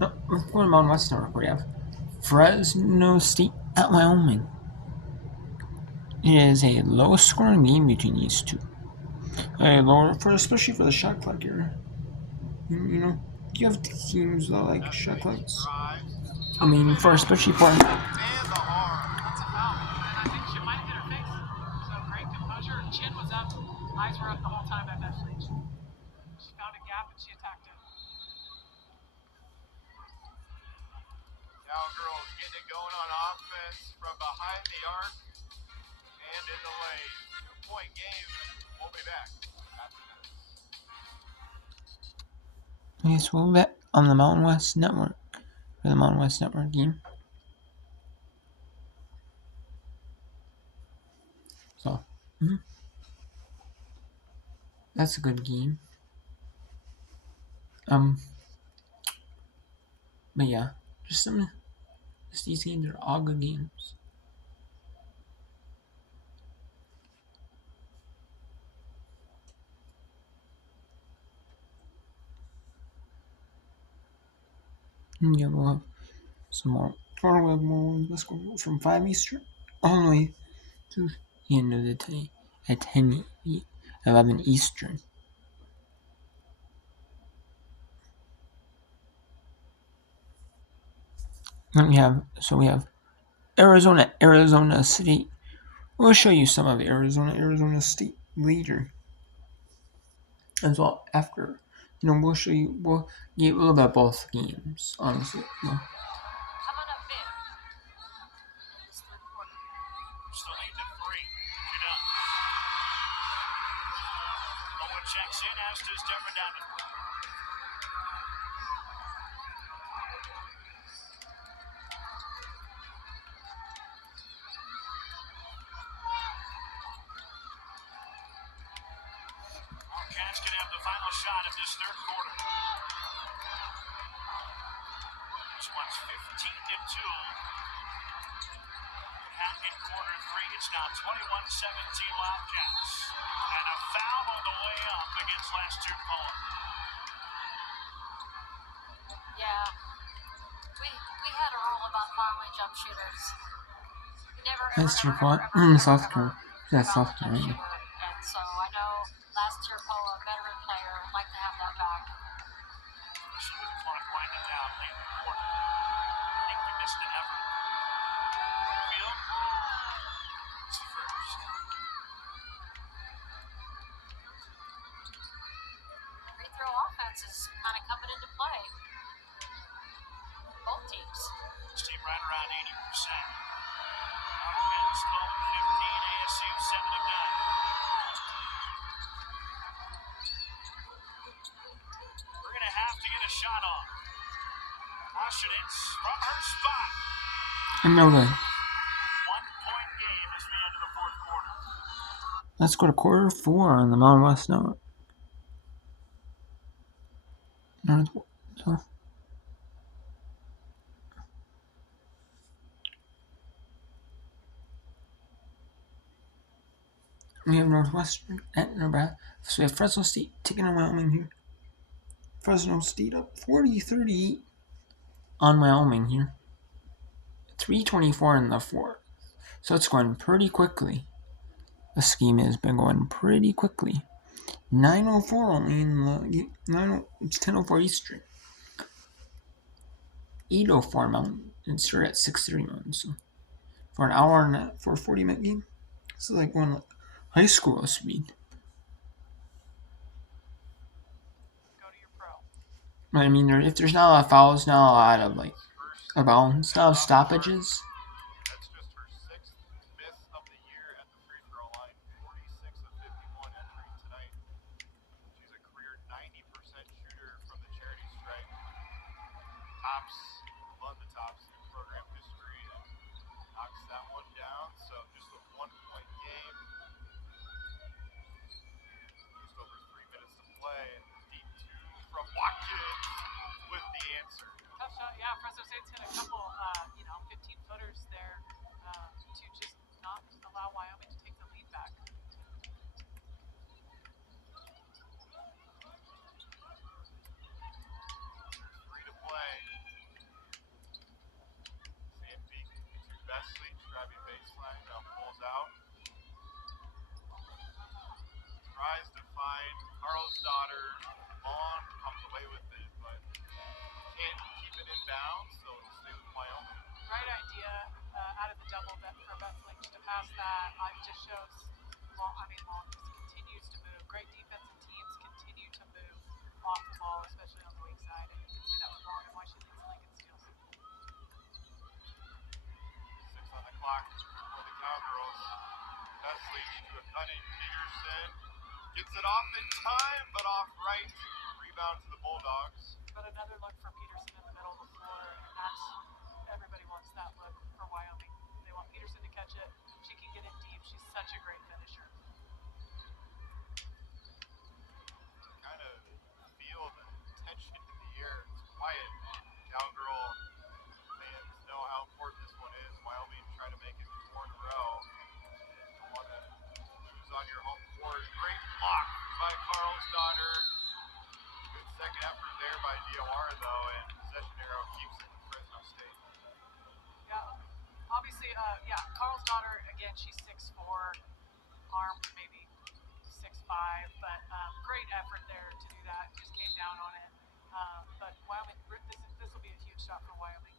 No, we're going Mountain West Network. We have Fresno State at Wyoming. It is a low-scoring game between these two. Especially for the shot clock era. You know, you have teams that like shot clocks. I mean, especially for Cowgirls getting it going on offense from behind the arc and in the lane. 2-point game. We'll be back after this. Okay, so we'll bet on the Mountain West Network for the Mountain West Network game. So, that's a good game. But yeah, just these games are all good games. And yeah, we'll have some more. Tomorrow we'll have more. Let's go from 5 Eastern all the way to the end of the day at 11 Eastern. Then we have Arizona State. We'll show you some of Arizona State later as well. After, we'll show you. We'll get a little bit of both games, honestly. Coming up big. This third quarter. Still leading to 3. She does. Owen checks in, as does Deborah Downey. Cats can have the final shot of this third quarter. This one's 15-2. In quarter 3, it's now 21-17 Wildcats. And a foul on the way up against last year Poland. Yeah. We had a rule about far-away jump shooters. We never That's your point. South Carolina. That's South Carolina. And so I know last year Poa, a veteran player, would like to have that back. Especially with the clock winding down late in the quarter. I think we missed an effort. Field. It's the first. Free throw offense is kind of coming into play. Both teams. This team right around 80%. Wildcats 12-15, ASU 7-9. We're going to have to get a shot on. Washington's from her spot. No good. 1-point game as we enter the fourth quarter. Let's go to quarter 4 on the Mountain West Network. So, we have Northwestern at Nebraska. So we have Fresno State taking on Wyoming here. Fresno State up 40-38 on Wyoming here. 3:24 in the fourth. So it's going pretty quickly. The scheme has been going pretty quickly. 9:04 only in the it's 10:04 Eastern. 8:04 Mountain. It started at 6:30 Mountain. So for an hour and for a 40-minute game, this is like going high school speed. Go to your pro. I mean, if there's not a lot of fouls, not a lot of bounds, not of stoppages. That's just her 6th miss of the year at the free throw line. 46 of 51 entries tonight. She's a career 90% shooter from the charity stripe. Tops, among the tops in program history, and knocks that one down. So just a 1-point game. Just over 3 minutes to play. Deep 2 from Watkins with the answer. Tough shot, yeah. Fresno State's hit a couple, 15-footers there to just not allow Wyoming to take the lead back. 3 to play. Gets it off in time, but off right. Rebound to the Bulldogs. But another look for Peterson in the middle of the floor, and that's everybody wants that look for Wyoming. They want Peterson to catch it. She can get it deep. She's such a great finisher. Kind of feel the tension in the air. It's quiet. Cowgirl fans know how important this one is. Wyoming trying to make it 4 in a row. And don't want to lose on your home court. Great block by Carl's daughter. Good second effort there by DOR though, and possession arrow keeps it with Fresno State. Yeah, obviously, Carl's daughter, again, she's 6'4", armed maybe 6'5", but great effort there to do that. Just came down on it. But Wyoming, this will be a huge shot for Wyoming.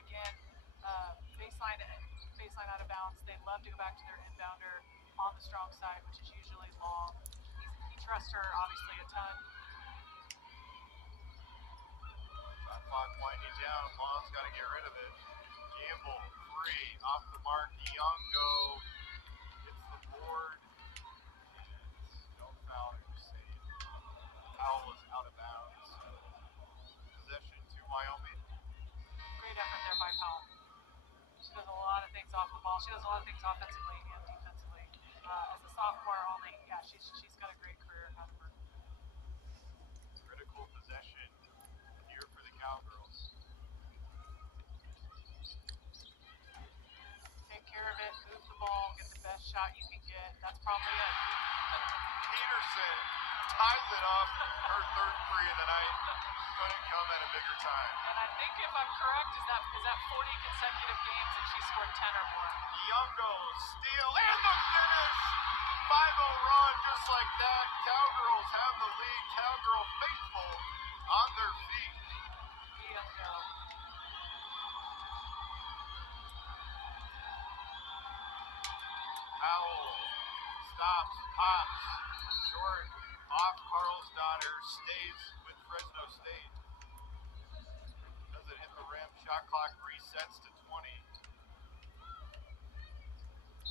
Again, baseline out of bounds. They love to go back to their inbounder on the strong side, which is usually long. He trusts her obviously a ton. Shot clock winding down. Long's got to get rid of it. Gamble, free, off the mark. Iongo hits the board. And no foul, you're saying. Powell is out of bounds. Possession to Wyoming. Great effort there by Powell. She does a lot of things off the ball. She does a lot of things offensively and defensively. As a sophomore only, she's got a great career ahead of her. Critical possession here for the Cowgirls. Take care of it, move the ball, get the best shot you can get. That's probably it. Peterson ties it up. Her third three of the night. Couldn't come at a bigger time. And I think if I'm correct, is that 40 consecutive games that she scored 10 or more? Iongo steal and the finish. 5-0 run just like that. Cowgirls have the lead. Cowgirl faithful on their feet. Iongo. Powell stops, pops, short, off Carl's daughter, stays with Fresno State. Doesn't hit the rim. Shot clock resets to 20.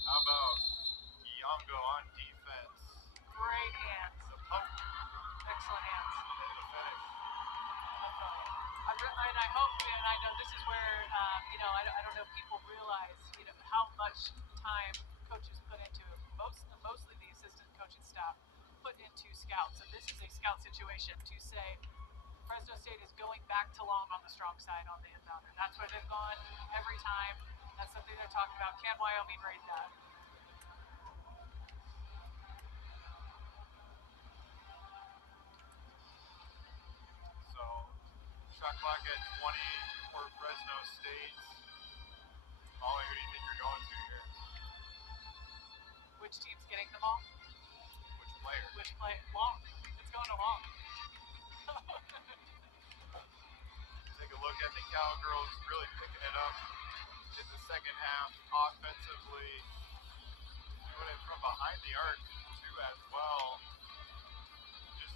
How about Iongo on defense? Great hands. The poke. Excellent hands. And the finish. And I hope, and I know this is where, I don't know if people realize, how much time coaches put into it. Mostly the assistant coaching staff put into scouts. And this is a scout situation to say Fresno State is going back to long on the strong side on the inbounder. That's where they've gone every time. That's something they're talking about. Can Wyoming rate that? So, shot clock at 20 for Fresno State. Molly, who do you think you're going to here? Which team's getting the ball? Which player? Which play? Long. It's going to long. Take a look at the Cowgirls really picking it up in the second half offensively. Doing it from behind the arc, too, as well. Just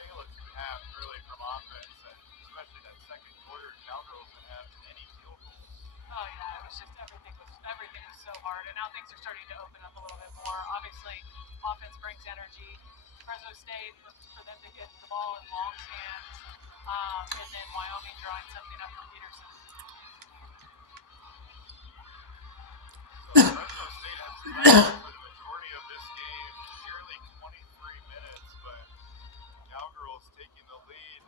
tail it to half, really, from offense. And especially that second quarter, Cowgirls didn't have any field goals. Oh yeah, it was just everything was so hard, and now things are starting to open up a little bit more. Obviously, offense brings energy. Fresno State looks for them to get the ball in Long's hands, and then Wyoming drawing something up from Peterson. So Fresno State has led for the majority of this game, nearly 23 minutes, but Cowgirls taking the lead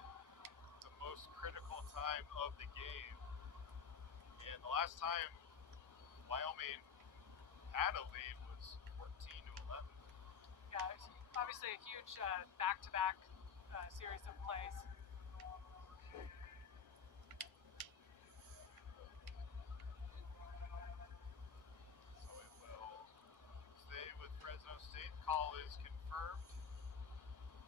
the most critical time of the game. And the last time Wyoming had a lead was 14-11. Yeah, it's obviously a huge back-to-back series of plays. So it will stay with Fresno State. Call is confirmed.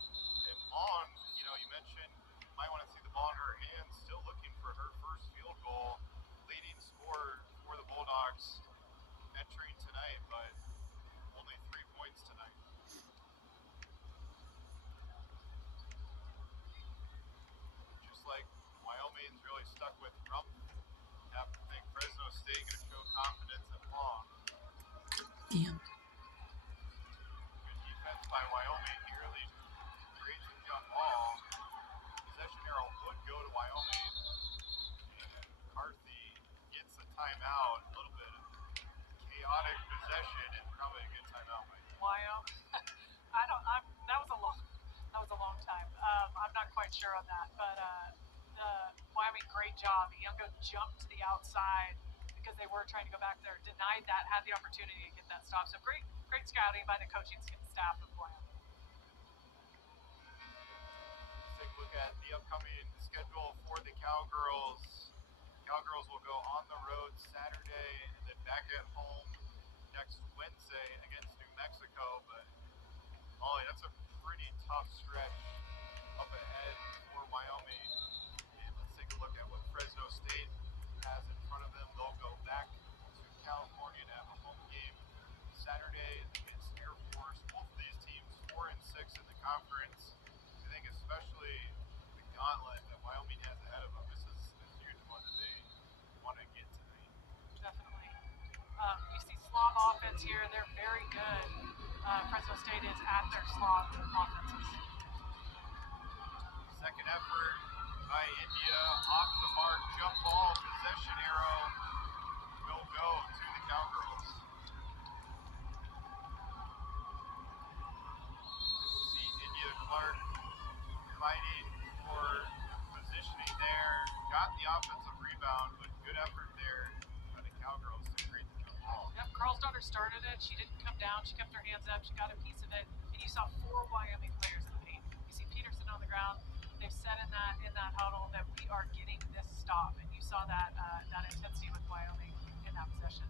And Long, you mentioned might want to see the ball in her hands, still looking for her first field goal. Leading scorer for the Bulldogs entering tonight, but only 3 points tonight. that. But the Wyoming, great job. Youngo jumped to the outside because they were trying to go back there, denied that, had the opportunity to get that stop. So great scouting by the coaching staff of Wyoming. Let's take a look at the upcoming schedule for the Cowgirls. Cowgirls will go on the road Saturday and then back at home next Wednesday against New Mexico. But Molly, that's a pretty tough stretch up ahead for Wyoming. And let's take a look at what Fresno State has in front of them. They'll go back to California to have a home game Saturday against Air Force. Both of these teams 4-6 in the conference. I think especially the gauntlet that Wyoming has ahead of them. This is a huge one that they want to get tonight. Definitely. You see Slav offense here. They're very good. Fresno State is at their Slav offenses. Second effort by India, off the mark, jump ball, possession arrow will go to the Cowgirls. See India Clark fighting for positioning there, got the offensive rebound, but good effort there by the Cowgirls to create the jump ball. Yep, Carl's daughter started it. She didn't come down. She kept her hands up. She got a piece of it. And you saw 4 Wyoming players in the paint. You see Peterson on the ground. They've said in that huddle that we are getting this stop, and you saw that intensity with Wyoming in that possession.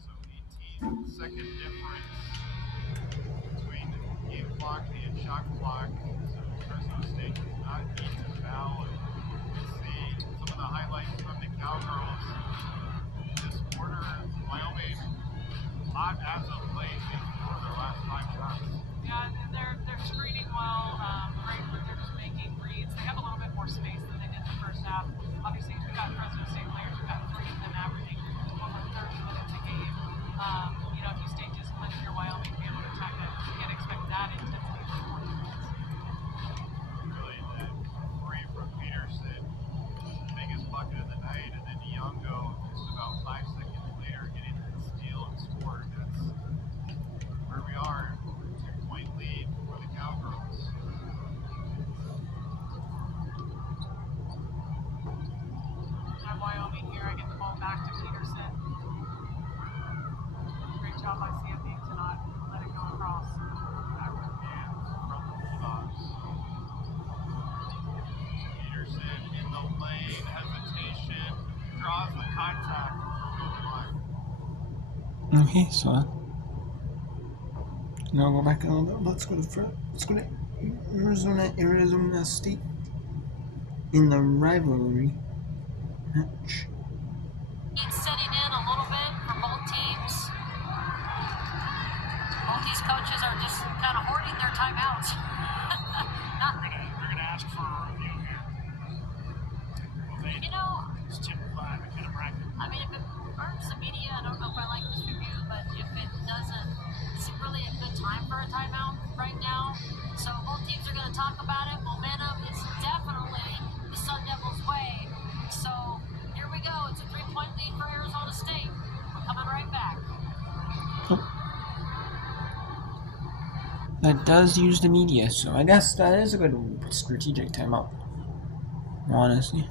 So 18-second difference between game clock and shot clock. So Fresno State does not need to foul. You see some of the highlights from the Cowgirls this quarter. Wyoming hot as of late in 4 of their last 5 shots. Yeah, and they're screening well. Great, they're just making reads. They have a little bit more space than they did in the first half. Obviously, we've got Fresno State players. We've got 3 of them averaging over 30 minutes a game. If you stay disciplined, if you're Wyoming, be able to attack it. You can't expect that intensity for 40 minutes. Really, that free from Peterson, biggest bucket of the night, and then Youngo just about 5 seconds later getting that steal and score. That's where we are. 2-point lead for the Cowgirls. I'm Wyoming here. I get the ball back to Peterson. Great job by CFD to not let it go across. Backward hands from the Bulldogs. Peterson in the lane, hesitation, draws the contact from the line. Okay, so now go back a little bit. Let's go to Arizona State in the rivalry match. It's setting in a little bit for both teams. Both these coaches are just kind of hoarding their timeouts. Not the game. They're going to ask for a review here. It's tip 5. I kind of bracket. I mean, if it burns the media, I don't know if I like this review, but if it doesn't, it's really a good time for a timeout right now. So both teams are going to talk about it. Momentum is definitely the Sun Devils' way. So here we go. It's a 3-point lead for Arizona State. We're coming right back. That does use the media, so I guess that is a good strategic timeout. Honestly.